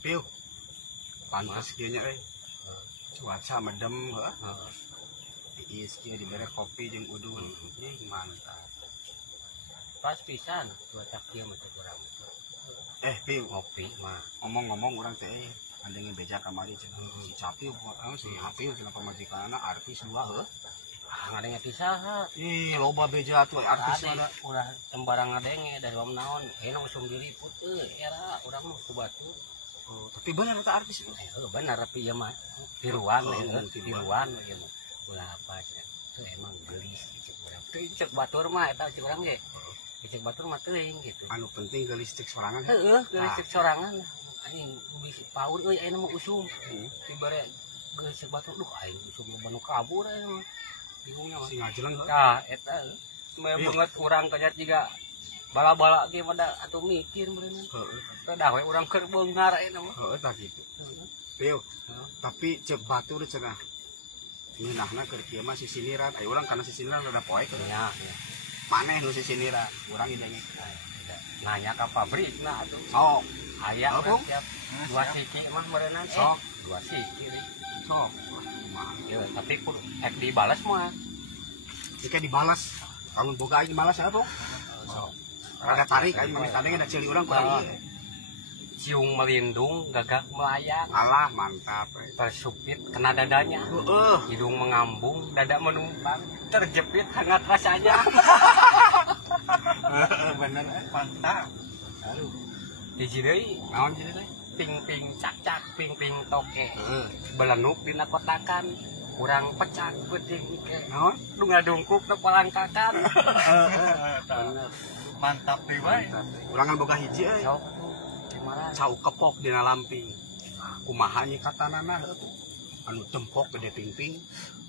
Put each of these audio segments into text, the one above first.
Piu. Pantas kieu nya cuaca medem heuh. Iis kieu dibere kopi jeung udun. Mantap. Pas pisan cuaca kieu mah teh urang. Piu, Ngopi mah. ngomong-ngomong urang teh andeng beja kamari cenah si Capiu si Hapiu cenah pamajikanna artis dua heuh. Ngadenge pisaha. Loba beja tuh artis Tadi ada. udah sembarang ngadenge dari om naon. Eno usum diliput era urang mah ku batu. Tapi bener eta artis itu. Benar tapi ya mah tiruan tiruan gitu. Ulah apa ya. Itu emang gelis cek urang. Cek batur mah eta cek urang ge. Cek batur mah teuing gitu. Anu penting gelis cek sorangan. Heeh, gelis cek sorangan. Anjing bisi paur euy aya mah usum. Tibare gelis cek batur duh aing usum banu kabur aya mah. Bingungnya mah. Si ngajelang heuh. Tah eta meh banget urang kaya jiga bala-bala ge pada atuh mikir beuneuh. Heeh. Dah we urang keur beungar eta mah. Heeh tah kitu. Piu. Tapi cek batur cenah. Ngeunahna keur kieu mah sisiniran. Aya urang kana sisiniran rada poek. Ya. Maneh nu sisiniran. Urang idenge. Nanya ke pabrikna atuh. Sok. Aya Apa? tiap dua siki mah berenang Sok. dua siki. Sok. Ya, tapi pun dibalas mah. Jika dibalas, kalau boga aing dibalas apa? Sok. Rada tarik aing mah kadang ada cili urang kurang ieu. Ciung melindung, gagak melayang. Alah mantap. Tersupit kena dadanya. Heeh. Hidung mengambung, dada menumpang, terjepit hangat rasanya. Bener mantap. Aduh. Hiji deui, Naon jadi teh? ping-ping cak-cak, ping-ping toke. Heeh. Belenuk dina kotakan, urang pecak peuting ke. Naon? Dungadungkuk na palangkakan. Bener. Mantap deui bae. Ulangan boga hiji euy. Sok gimana? Cau kepok dina lamping. Kumaha nyikatanana heuh. Anu tempok gede ping-ping.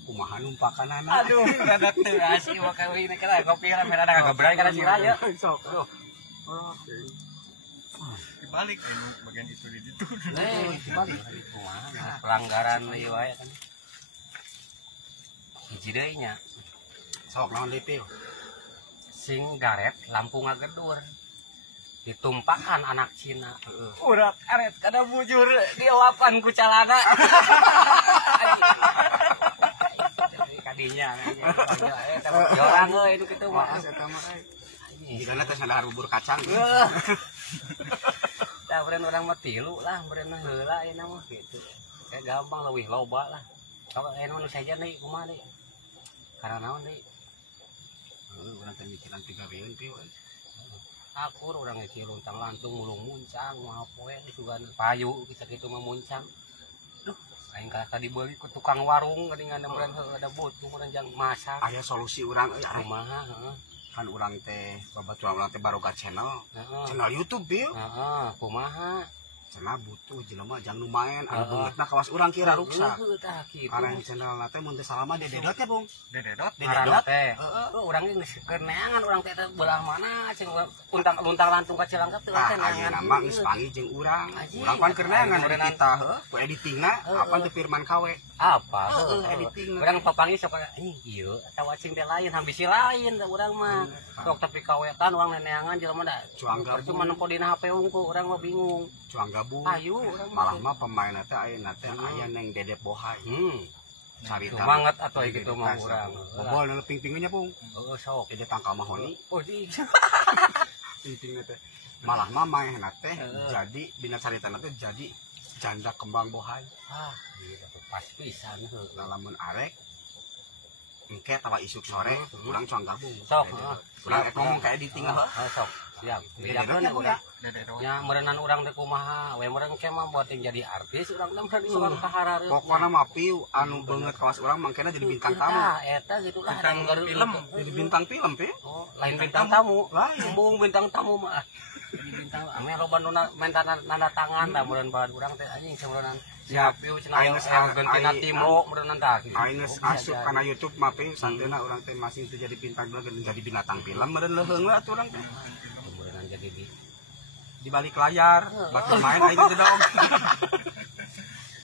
Kumaha numpakanana. Aduh, rada teu asih mah kawin kana kopi rame rada kagabrai kana sirah ya. Sok. Oke. Dibalik ini bagian itu di situ. Dibalik kumaha pelanggaran ieu wae kan. Hiji deui nya. Sok naon deui Piu? Sing garet lampu ngagedur. Ditumpakan anak Cina. Heeh. Urat aret kada bujur dielapan ku calana. Kadinya orang euy itu kitu mah. Maas eta mah euy. Jigana teh sadahar bubur kacang. Tah beureun urang mah tilu lah beureun heula aya mah kitu. Kayak gampang leuwih loba lah. Kalau anu saja deui kumaha deui? Karena naon deui? Urang teh mikiran pigaweun Piu. Akur urang ge luntang lantung mulung muncang moal poe sugan payu kita kitu mah muncang. Duh, aing ka dibeli ku tukang warung geuningan meureun heuh ada butuh meureun jang masak. Aya solusi urang euy. Kumaha heeh. Kan urang teh babaturan urang teh baroga channel. Heeh. Channel YouTube Piu. Heeh, kumaha? Cenah butuh jelema jang nu main anu beungeutna kawas urang kira ruksa. Heuh tah kitu. Karena channel teh mun teh salama dededot ya, Bung. Dededot. Ngaranna teh. Heeh. Urang ge geus keur neangan urang teh belah mana cing untang luntang lantung ka Cilangkap teh Ah, neangan. ayeuna mah geus panggih jeung urang. Aji. Urang pan keur neangan Ayeuna dari kita heuh. Ku editingna apa teh Firman KW. Apa? Heeh, Heeh, editing. urang papanggih sok anjing ieu eta wacing teh lain hambisi lain da urang mah. Sok tapi kawetan urang neangan jelema da. Cuang gabung. Cuma nempo dina HP unggul urang mah bingung. Cuang gabung. Ayu urang Malah mah pemain teh ayeuna teh aya Neng Dedep Bohai. Carita Semangat atuh kitu mah urang. Bobol nu ping-pingnya, Bung. Heeh sok. Jadi tangkal mahoni. Oh di. Ping-pingnya teh. Malah mah maehna teh jadi bina caritana teh jadi janda kembang bohai. Ah, ieu pas pisan heuh. Lamun arek engke tawa isuk sore urang cuang gabung. Sok, Urang ngomong ka editing heuh. sok. Siap. Bedakeun Bedakeun ya. Dededot. nya meureunnan urang teh kumaha we meureun ke mah buat yang jadi artis urang teh meureun soal kaharareup Pokona mah Piu anu beungeut kawas urang mangkena jadi bintang tamu. Eta gitu lah Bintang film. Jadi bintang film, Piu. oh lain bintang tamu Lain. embung bintang tamu mah jadi bintang ame loba nu minta nanda tangan da meureun bahan urang teh anjing sameureunnan siap piu cenah gantina timro meureunnan tah Aing geus asup kana YouTube mah Piu santeuna urang teh masih teu jadi bintang jadi binatang film meureun leuheung lah atuh urang teh. meureunnan jadi Di balik layar, batu main aing teh dong.